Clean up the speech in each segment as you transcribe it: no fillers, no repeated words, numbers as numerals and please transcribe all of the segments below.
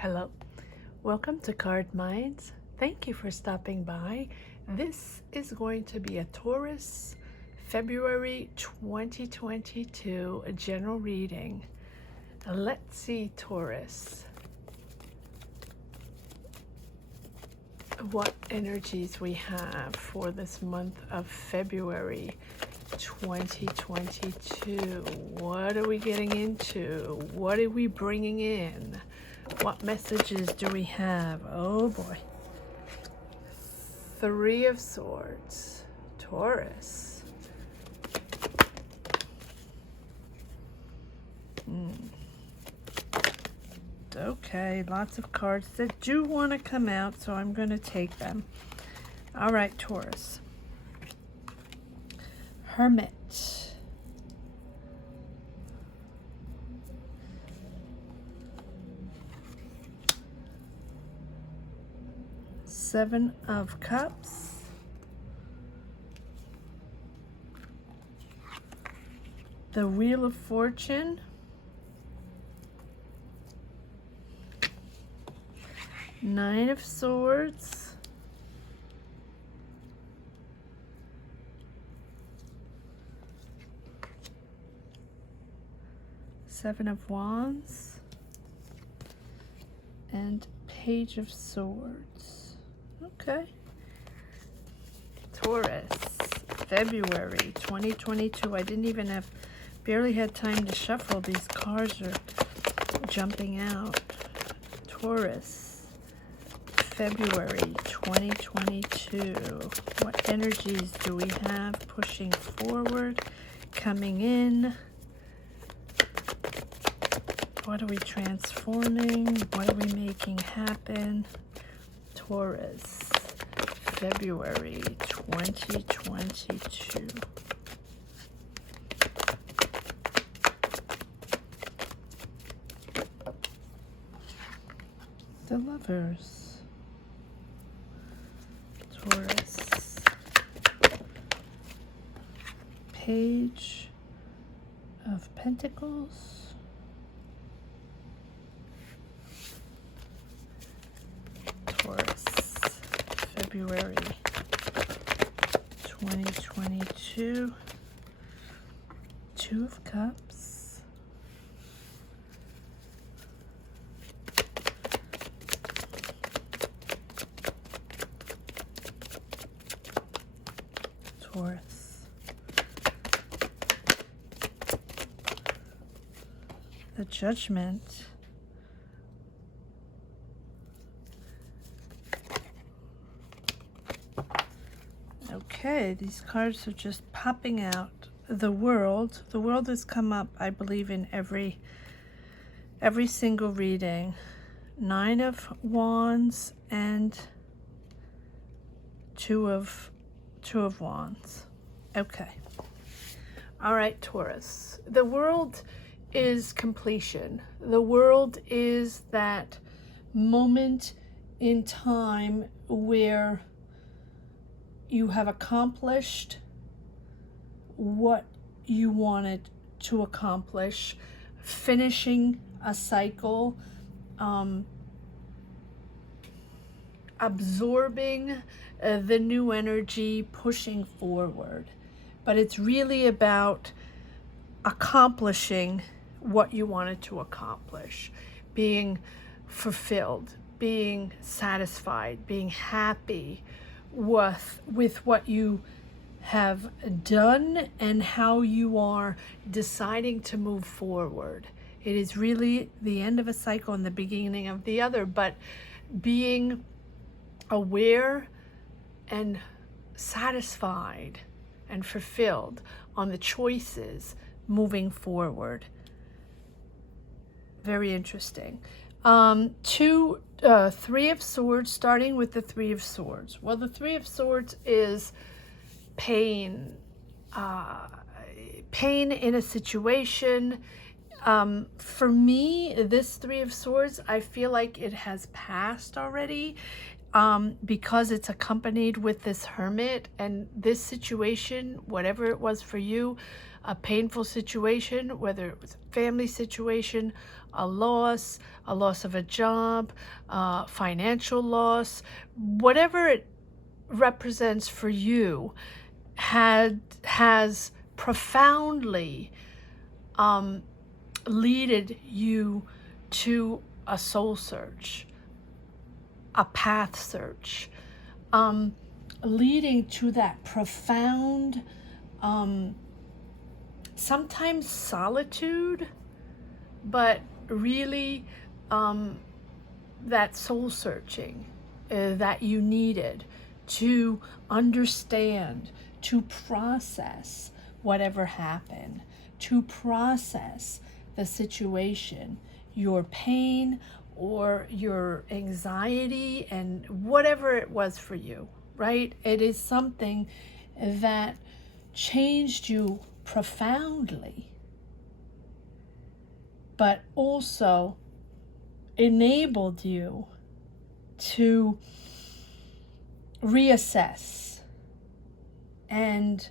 Hello, welcome to Card Minds. Thank you for stopping by. This is going to be a Taurus February 2022 general reading. Let's see, Taurus, what energies we have for this month of February 2022. What are we getting into? What are we bringing in? What messages do we have? Oh boy. Three of Swords, Taurus. Okay, lots of cards that do want to come out, so I'm going to take them. All right, Taurus. Hermit. Seven of Cups. The Wheel of Fortune. Nine of Swords. Seven of Wands. And Page of Swords. Okay. Taurus, February 2022. I didn't even barely had time to shuffle. These cards are jumping out. Taurus, February 2022. What energies do we have pushing forward, coming in? What are we transforming? What are we making happen? Taurus, February 2022. The Lovers. Taurus. Page of Pentacles. Taurus, February 2022. Two of Cups. Taurus. The Judgment. Okay, these cards are just popping out. The World. The World has come up, I believe, in every single reading. Nine of Wands and two of Wands. Okay. All right, Taurus. The World is completion. The World is that moment in time where you have accomplished what you wanted to accomplish, finishing a cycle, absorbing the new energy, pushing forward. But it's really about accomplishing what you wanted to accomplish, being fulfilled, being satisfied, being happy with what you have done and how you are deciding to move forward. It is really the end of a cycle and the beginning of the other, but being aware and satisfied and fulfilled on the choices moving forward. Very interesting. Three of Swords, starting with the Three of Swords. Well, the Three of Swords is pain. Pain in a situation. For me, this Three of Swords, I feel like it has passed already, because it's accompanied with this Hermit, and this situation, whatever it was for you, a painful situation, whether it was a family situation, a loss of a job, financial loss, whatever it represents for you, has profoundly leaded you to a soul search, a path search, leading to that profound, sometimes solitude, but really that soul searching that you needed to understand, to process whatever happened, to process the situation, your pain or your anxiety, and whatever it was for you, right? It is something that changed you profoundly, but also enabled you to reassess and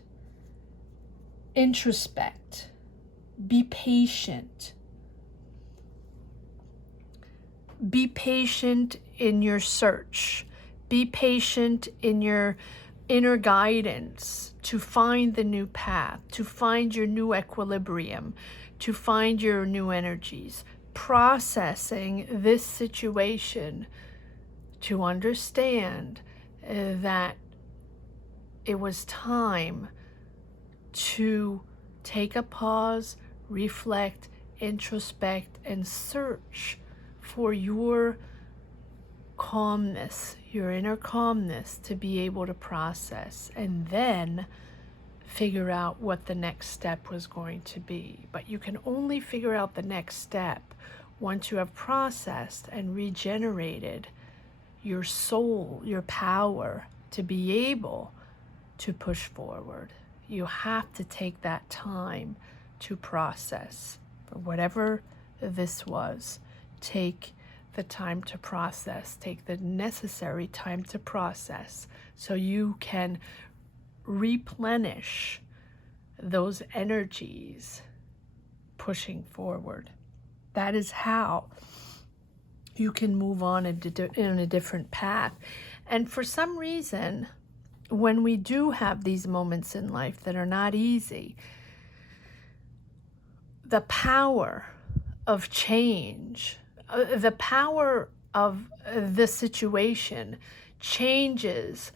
introspect, be patient. Be patient in your search. Be patient in your inner guidance to find the new path, to find your new equilibrium, to find your new energies. Processing this situation to understand that it was time to take a pause, reflect, introspect, and search for your calmness, your inner calmness, to be able to process and then figure out what the next step was going to be. But you can only figure out the next step once you have processed and regenerated your soul, your power to be able to push forward. You have to take that time to process. For whatever this was, take the time to process, take the necessary time to process so you can replenish those energies pushing forward. That is how you can move on in a different path. And for some reason, when we do have these moments in life that are not easy, the power of change, the power of the situation changes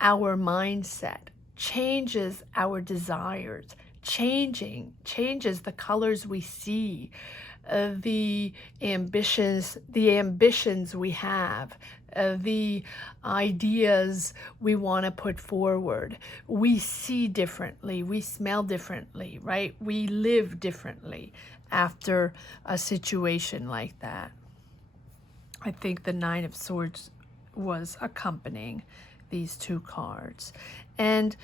our mindset, changes our desires, changes the colors we see, the ambitions we have, the ideas we want to put forward. We see differently, we smell differently, right? We live differently after a situation like that. I think the Nine of Swords was accompanying these two cards. And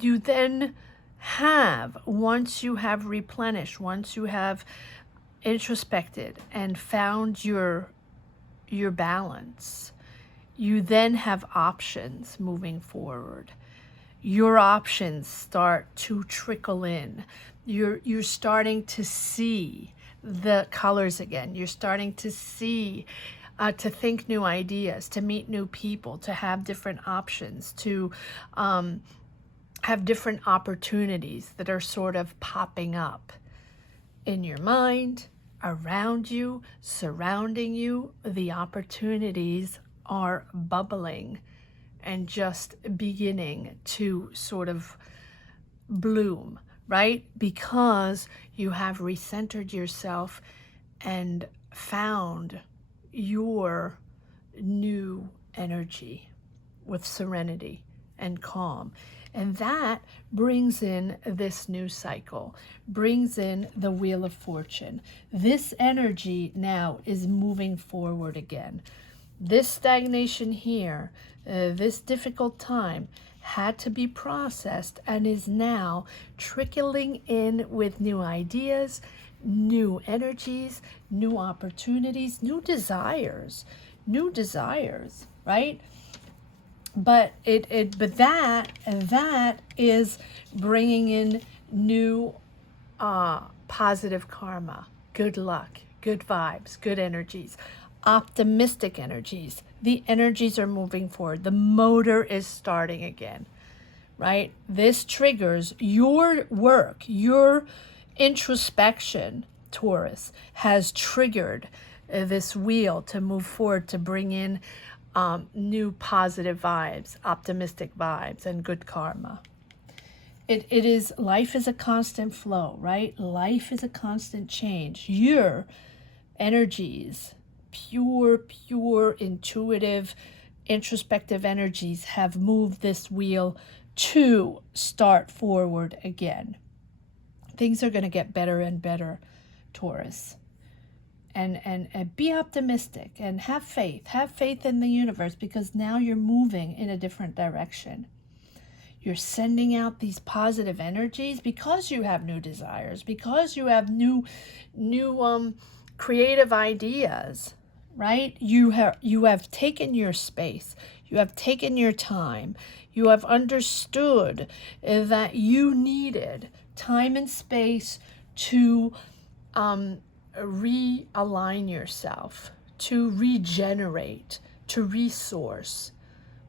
you then have, once you have replenished, once you have introspected and found your balance, you then have options moving forward. Your options start to trickle in. You're starting to see the colors again. You're starting to see, to think new ideas, to meet new people, to have different options, to have different opportunities that are sort of popping up in your mind, around you, surrounding you. The opportunities are bubbling and just beginning to sort of bloom, right? Because you have recentered yourself and found your new energy with serenity and calm. And that brings in this new cycle, brings in the Wheel of Fortune. This energy now is moving forward again. This stagnation here, this difficult time, had to be processed and is now trickling in with new ideas, new energies, new opportunities, new desires, right? But that is bringing in new positive karma. Good luck. good vibes, good energies, optimistic energies. The energies are moving forward. The motor is starting again, right? This triggers your work, your introspection, Taurus, has triggered this wheel to move forward, to bring in new positive vibes, optimistic vibes, and good karma. It is, life is a constant flow, right? Life is a constant change. Your energies, pure, intuitive, introspective energies have moved this wheel to start forward again. Things are going to get better and better, Taurus. And be optimistic and have faith in the universe, because now you're moving in a different direction. You're sending out these positive energies because you have new desires, because you have new creative ideas, right? You have taken your space, you have taken your time, you have understood that you needed time and space to realign yourself, to regenerate, to resource,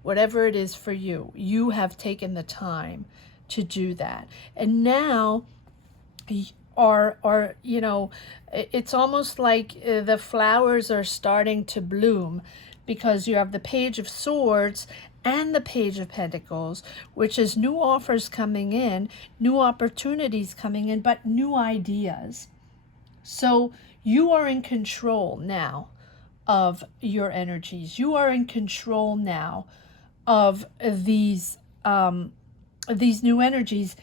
whatever it is for you. You have taken the time to do that. And now are you know, it's almost like the flowers are starting to bloom, because you have the Page of Swords and the Page of Pentacles, which is new offers coming in, new opportunities coming in, but new ideas. So you are in control now of your energies. You are in control now of these new energies.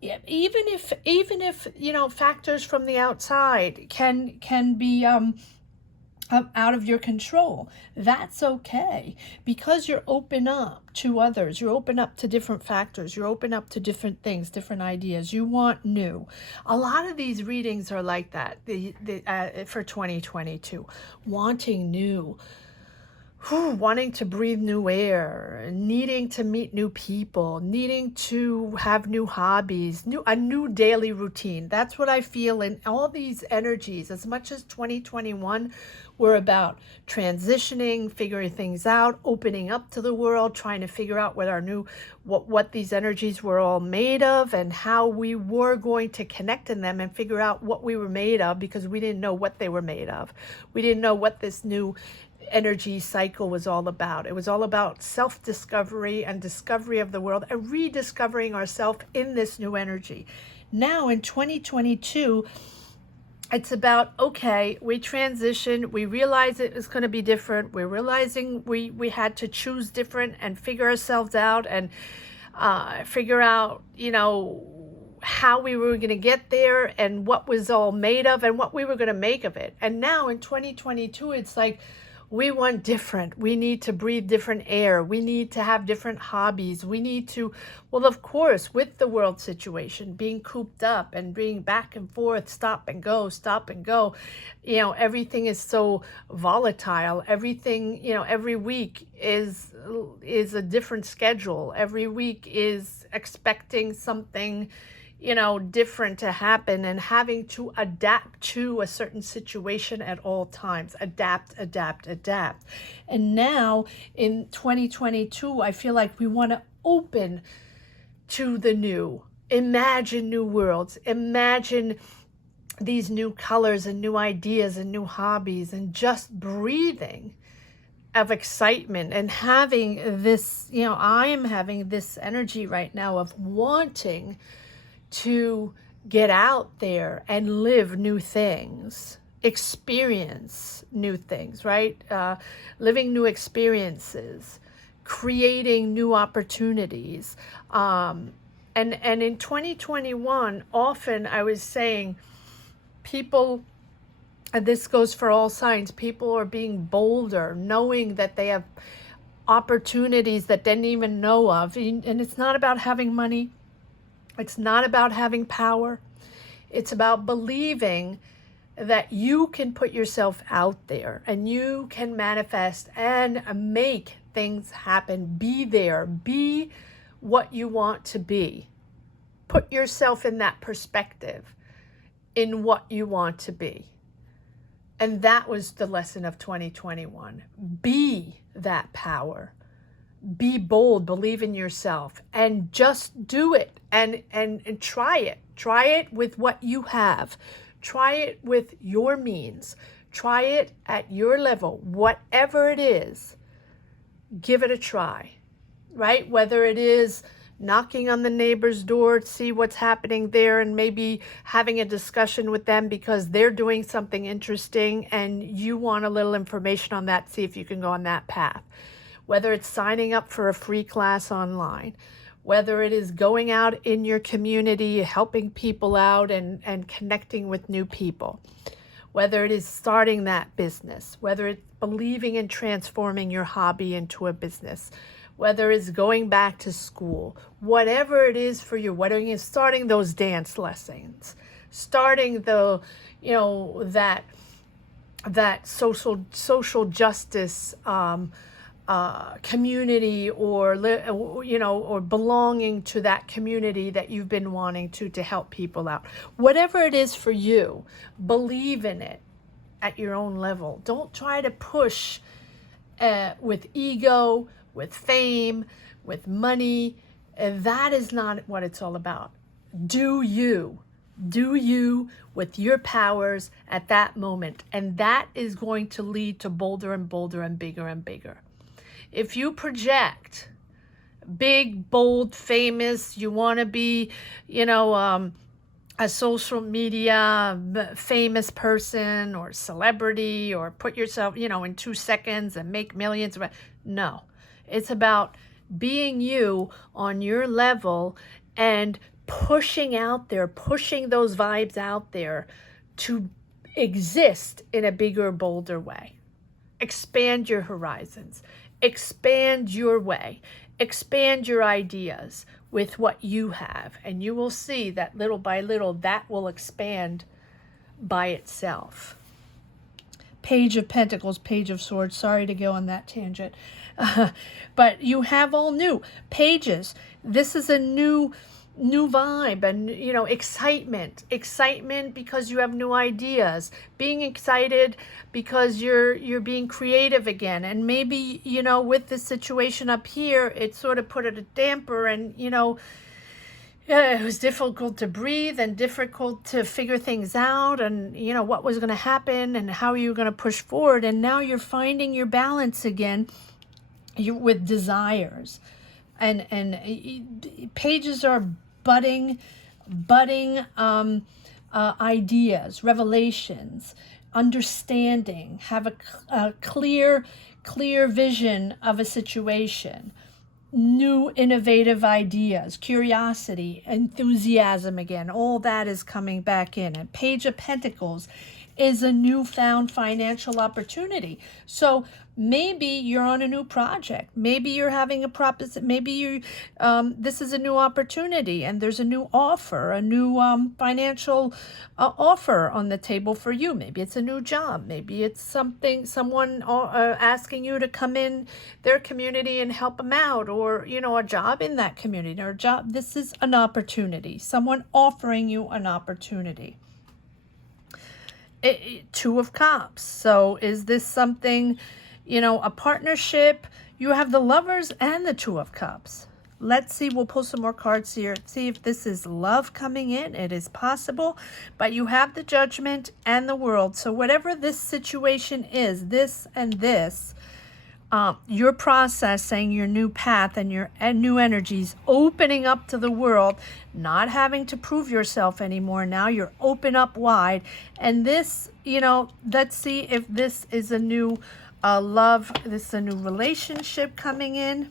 Even if you know, factors from the outside can be out of your control, that's okay, because you're open up to others, you're open up to different factors, you're open up to different things, different ideas. You want new. A lot of these readings are like that for 2022, wanting new, wanting to breathe new air, needing to meet new people, needing to have new hobbies, a new daily routine. That's what I feel in all these energies. As much as 2021 were about transitioning, figuring things out, opening up to the world, trying to figure out what these energies were all made of, and how we were going to connect in them and figure out what we were made of, because we didn't know what they were made of. We didn't know what this new energy cycle was all about. It was all about self-discovery and discovery of the world, and rediscovering ourselves in this new energy. Now in 2022, it's about, okay, we transitioned, we realized it was going to be different, we're realizing we had to choose different and figure ourselves out, and figure out, you know, how we were going to get there, and what was all made of, and what we were going to make of it. And now in 2022, it's like, we want different. We need to breathe different air. We need to have different hobbies. We need to, well, of course, with the world situation, being cooped up and being back and forth, stop and go, you know, everything is so volatile. Everything, you know, every week is a different schedule. Every week is expecting something, you know, different to happen, and having to adapt to a certain situation at all times. Adapt. And now in 2022, I feel like we want to open to the new, imagine new worlds, imagine these new colors and new ideas and new hobbies, and just breathing of excitement and having this, you know, I am having this energy right now of wanting to get out there and live new things, experience new things, right? Living new experiences, creating new opportunities. And in 2021, often I was saying, people, and this goes for all signs, people are being bolder, knowing that they have opportunities that they didn't even know of. And it's not about having money. It's not about having power. It's about believing that you can put yourself out there and you can manifest and make things happen. Be there. Be what you want to be. Put yourself in that perspective, in what you want to be. And that was the lesson of 2021. Be that power. Be bold, believe in yourself, and just do it and try it. Try it with what you have. Try it with your means. Try it at your level. Whatever it is, give it a try, right? Whether it is knocking on the neighbor's door to see what's happening there and maybe having a discussion with them because they're doing something interesting and you want a little information on that, see if you can go on that path. Whether it's signing up for a free class online, whether it is going out in your community, helping people out and connecting with new people, whether it is starting that business, whether it's believing in transforming your hobby into a business, whether it's going back to school, whatever it is for you, whether you're starting those dance lessons, starting the, that social justice community, or belonging to that community that you've been wanting to help people out. Whatever it is for you, believe in it at your own level. Don't try to push with ego, with fame, with money. That is not what it's all about. Do you with your powers at that moment, and that is going to lead to bolder and bolder and bigger and bigger. If you project big, bold, famous, you want to be, a social media famous person or celebrity, or put yourself, in 2 seconds and make millions. No, it's about being you on your level and pushing out there, pushing those vibes out there to exist in a bigger, bolder way. Expand your horizons. Expand your way. Expand your ideas with what you have. And you will see that little by little, that will expand by itself. Page of Pentacles, Page of Swords. Sorry to go on that tangent. But you have all new pages. This is a new vibe and, excitement because you have new ideas, being excited because you're being creative again. And maybe, with this situation up here, it sort of put a damper and, it was difficult to breathe and difficult to figure things out and, what was going to happen and how you were going to push forward. And now you're finding your balance again with desires. And pages are budding ideas, revelations, understanding, have a clear vision of a situation, new innovative ideas, curiosity, enthusiasm again. All that is coming back in. And Page of Pentacles is a newfound financial opportunity. So maybe you're on a new project. Maybe you're having a proposition. Maybe this is a new opportunity and there's a new offer, a new financial offer on the table for you. Maybe it's a new job. Maybe it's someone asking you to come in their community and help them out, or, a job in that community, or a job. This is an opportunity. Someone offering you an opportunity. Two of Cups. So is this something, a partnership? You have the Lovers and the Two of Cups. Let's see, we'll pull some more cards here. See if this is love coming in. It is possible, but you have the Judgment and the World. So whatever this situation is, this and this, you're processing your new path and your new energies, opening up to the world, not having to prove yourself anymore. Now you're open up wide. And this, let's see if this is a new love, this is a new relationship coming in.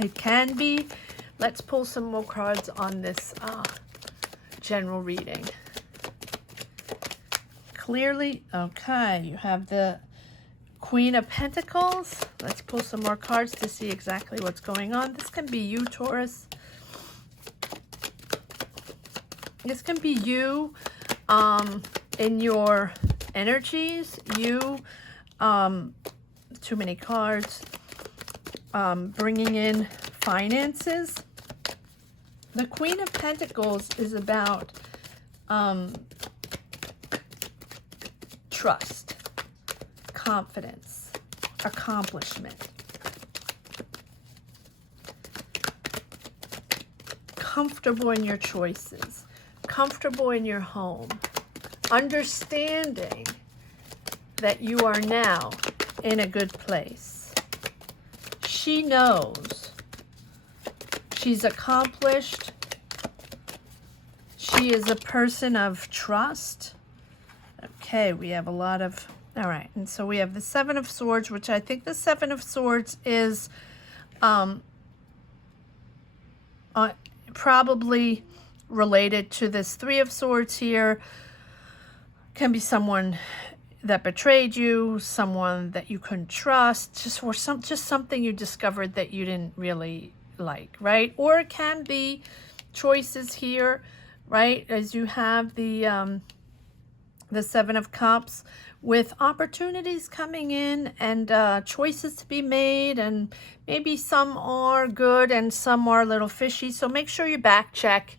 It can be. Let's pull some more cards on this general reading. Clearly, okay, you have the Queen of Pentacles. Let's pull some more cards to see exactly what's going on. This can be you, Taurus. This can be you in your energies. You, too many cards. Bringing in finances. The Queen of Pentacles is about trust, confidence, accomplishment, comfortable in your choices, comfortable in your home, understanding that you are now in a good place. She knows. She's accomplished. She is a person of trust. Okay, we have a lot of, all right, and so we have the Seven of Swords, which I think the Seven of Swords is probably related to this Three of Swords here. Can be someone that betrayed you, someone that you couldn't trust, just something you discovered that you didn't really like, right? Or it can be choices here, right? As you have the Seven of Cups, with opportunities coming in and choices to be made, and maybe some are good and some are a little fishy. So make sure you back check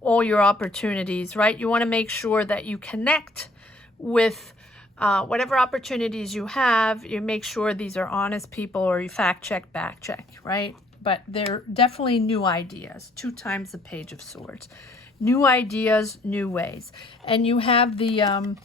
all your opportunities, right? You want to make sure that you connect with whatever opportunities you have. You make sure these are honest people, or you fact check, back check, right? But they're definitely new ideas. 2 times the Page of Swords. New ideas, new ways. And you have the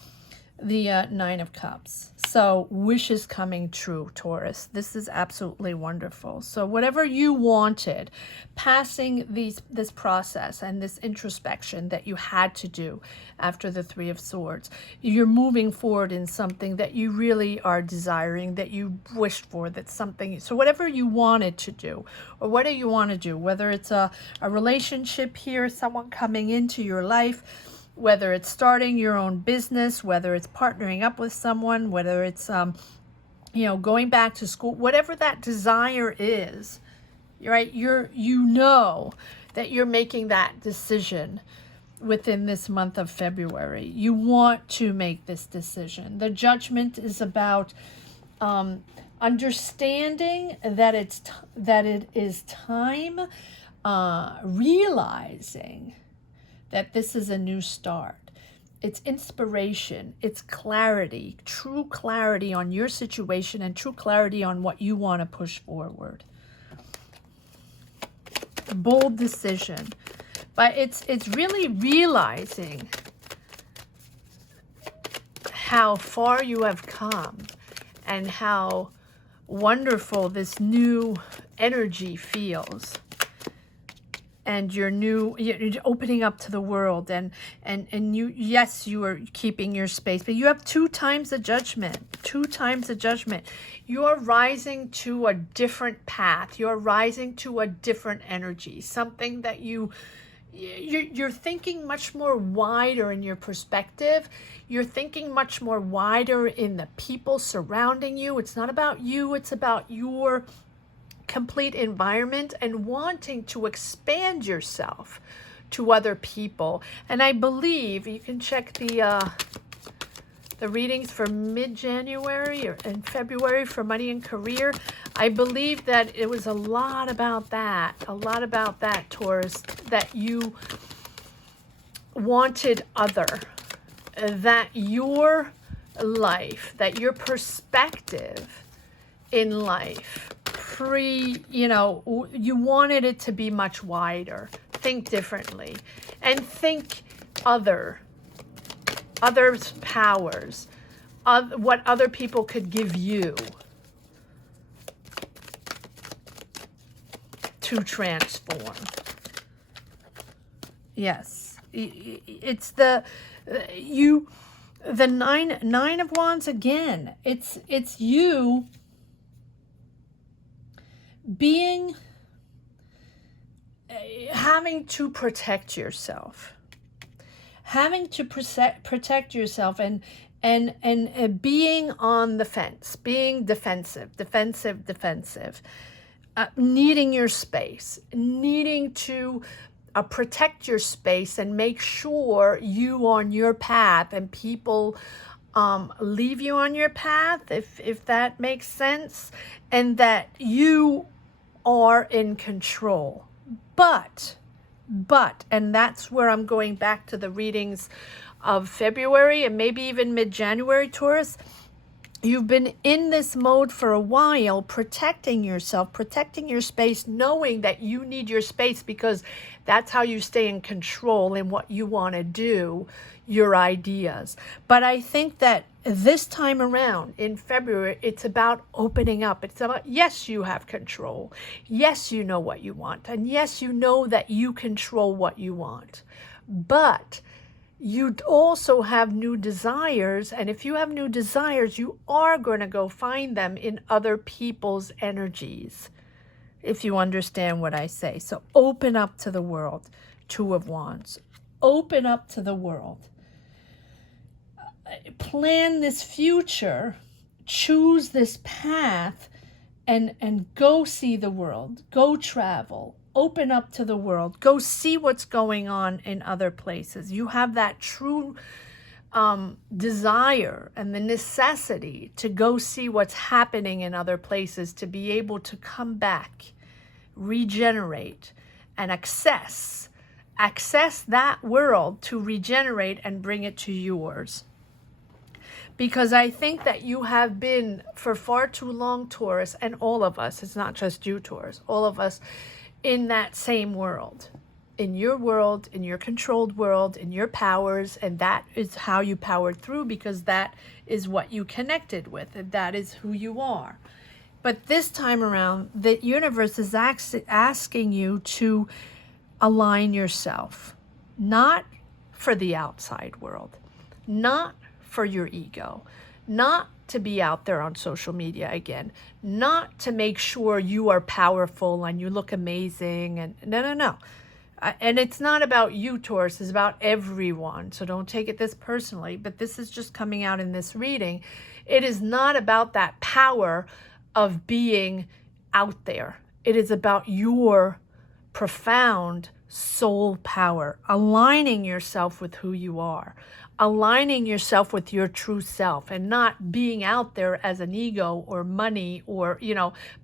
Nine of Cups. So wishes coming true, Taurus. This is absolutely wonderful. So whatever you wanted, passing this process and this introspection that you had to do after the Three of Swords, you're moving forward in something that you really are desiring, that you wished for, that's something. So whatever you wanted to do, or what do you want to do, whether it's a relationship here, someone coming into your life, whether it's starting your own business, whether it's partnering up with someone, whether it's, going back to school, whatever that desire is, right? You know that you're making that decision within this month of February. You want to make this decision. The Judgment is about understanding that it is time, realizing that this is a new start. It's inspiration, it's clarity, true clarity on your situation and true clarity on what you want to push forward. Bold decision. But it's really realizing how far you have come and how wonderful this new energy feels. And you're opening up to the world, and you, yes, you are keeping your space, but you have 2 times the Judgment. 2 times the Judgment. You're rising to a different path. You're rising to a different energy. Something that you're thinking much more wider in your perspective. You're thinking much more wider in the people surrounding you. It's not about you. It's about your complete environment and wanting to expand yourself to other people. And I believe you can check the readings for mid-January or in February for money and career. I believe that it was a lot about that, Taurus, that you wanted other, that your life, that your perspective in life, you wanted it to be much wider. Think differently, and think others' powers, what other people could give you to transform. Yes, it's the Nine of Wands again. It's you having to protect yourself, and being on the fence, being defensive, needing your space, needing to protect your space and make sure you on your path, and people leave you on your path, if that makes sense, and that you are in control. But, and that's where I'm going back to the readings of February and maybe even mid-January, Taurus, you've been in this mode for a while, protecting yourself, protecting your space, knowing that you need your space because that's how you stay in control in what you want to do, your ideas. But I think that this time around in February, it's about opening up. It's about, yes, you have control. Yes, you know what you want. And yes, you know that you control what you want. But you also have new desires, and if you have new desires, you are going to go find them in other people's energies, if you understand what I say. So open up to the world. Two of Wands. Open up to the world. Plan this future. Choose this path and go see the world. Go travel. Open up to the world. Go see what's going on in other places. You have that true desire and the necessity to go see what's happening in other places, to be able to come back, regenerate, and access that world to regenerate and bring it to yours. Because I think that you have been for far too long, Taurus, and all of us, it's not just you, Taurus, all of us, in that same world, in your controlled world, in your powers, and that is how you powered through, because that is what you connected with, and that is who you are. But this time around, the universe is asking you to align yourself, not for the outside world, not for your ego, not to be out there on social media again, not to make sure you are powerful and you look amazing, and no. And it's not about you, Taurus, it's about everyone. So don't take it this personally, but this is just coming out in this reading. It is not about that power of being out there. It is about your profound soul power, aligning yourself with who you are, aligning yourself with your true self, and not being out there as an ego or money, or,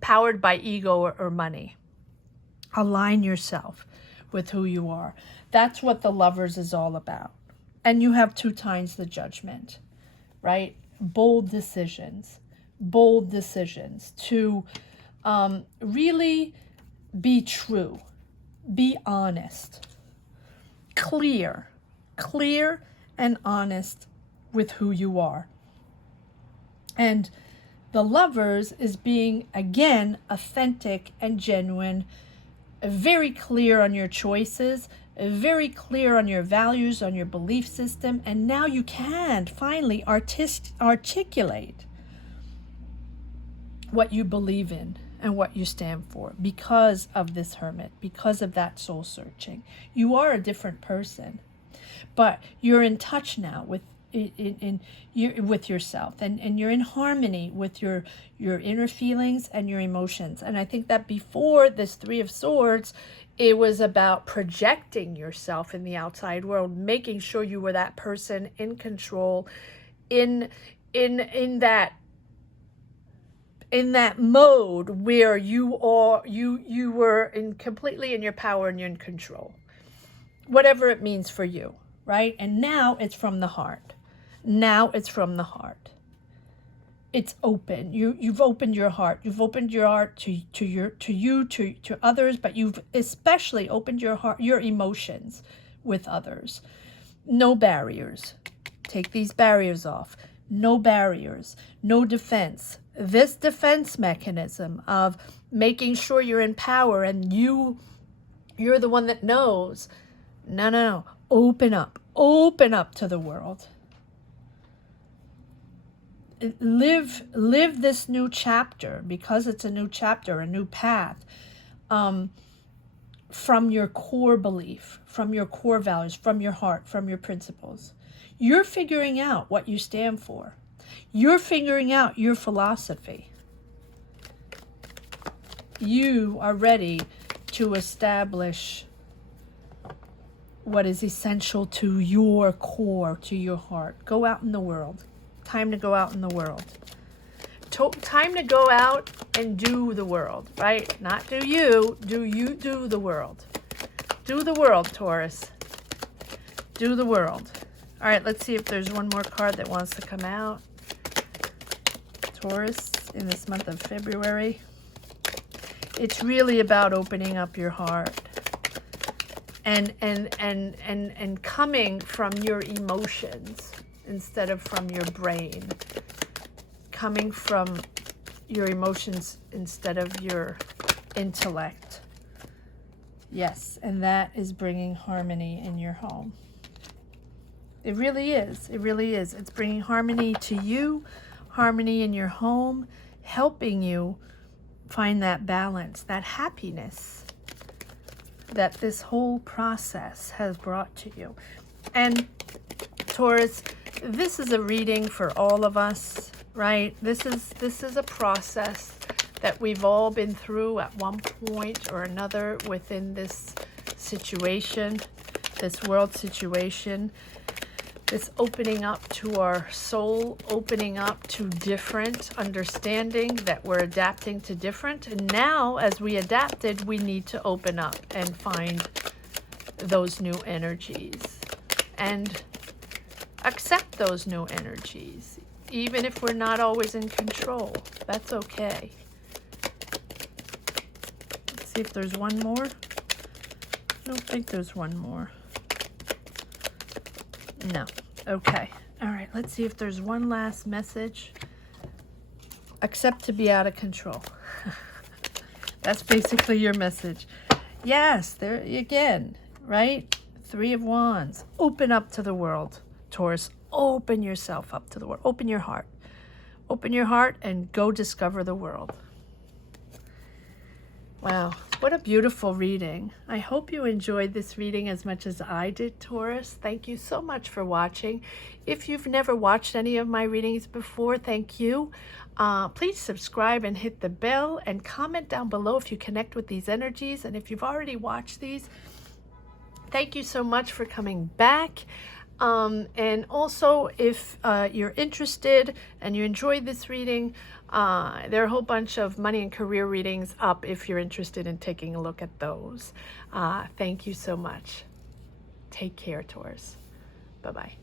powered by ego or money. Align yourself with who you are. That's what the Lovers is all about. And you have 2 times the Judgment, right? Bold decisions to really be true, be honest, clear and honest with who you are. And the Lovers is being, again, authentic and genuine, very clear on your choices, very clear on your values, on your belief system, and now you can finally articulate what you believe in and what you stand for because of this Hermit, because of that soul searching. You are a different person, but you're in touch now with yourself, and you're in harmony with your inner feelings and your emotions. And I think that before this 3 of Swords, it was about projecting yourself in the outside world, making sure you were that person in control, in that mode where you were completely in your power and you're in control, whatever it means for you, right? And now it's from the heart. It's open. You've opened your heart. You've opened your heart to others, but you've especially opened your heart, your emotions with others. No barriers. Take these barriers off. No barriers. No defense. This defense mechanism of making sure you're in power and you're the one that knows. No. Open up to the world. Live this new chapter, because it's a new chapter, a new path, from your core belief, from your core values, from your heart, from your principles. You're figuring out what you stand for. You're figuring out your philosophy. You are ready to establish what is essential to your core, to your heart. Go out in the world. Time to go out in the world. Time to go out and do the world, right? Not do the world. Do the world, Taurus. Do the world. All right, let's see if there's one more card that wants to come out. Taurus, in this month of February. It's really about opening up your heart and coming from your emotions instead of from your brain. Coming from your emotions instead of your intellect. Yes, and that is bringing harmony in your home. It really is. It really is. It's bringing harmony to you, harmony in your home, helping you find that balance, that happiness that this whole process has brought to you. And Taurus, this is a reading for all of us, right? This is a process that we've all been through at one point or another within this situation, this world situation. This opening up to our soul, opening up to different, understanding that we're adapting to different. And now, as we adapted, we need to open up and find those new energies and accept those new energies, even if we're not always in control. That's okay. Let's see if there's one more. I don't think there's one more. No. Okay. All right. Let's see if there's one last message. Accept to be out of control. That's basically your message. Yes, there again, right? 3 of Wands. Open up to the world, Taurus. Open yourself up to the world. Open your heart. Open your heart and go discover the world. Wow, what a beautiful reading. I hope you enjoyed this reading as much as I did, Taurus. Thank you so much for watching. If you've never watched any of my readings before, thank you. Please subscribe and hit the bell and comment down below if you connect with these energies. And if you've already watched these, thank you so much for coming back. And also, if you're interested and you enjoyed this reading, there are a whole bunch of money and career readings up if you're interested in taking a look at those. Thank you so much. Take care, Taurus. Bye-bye.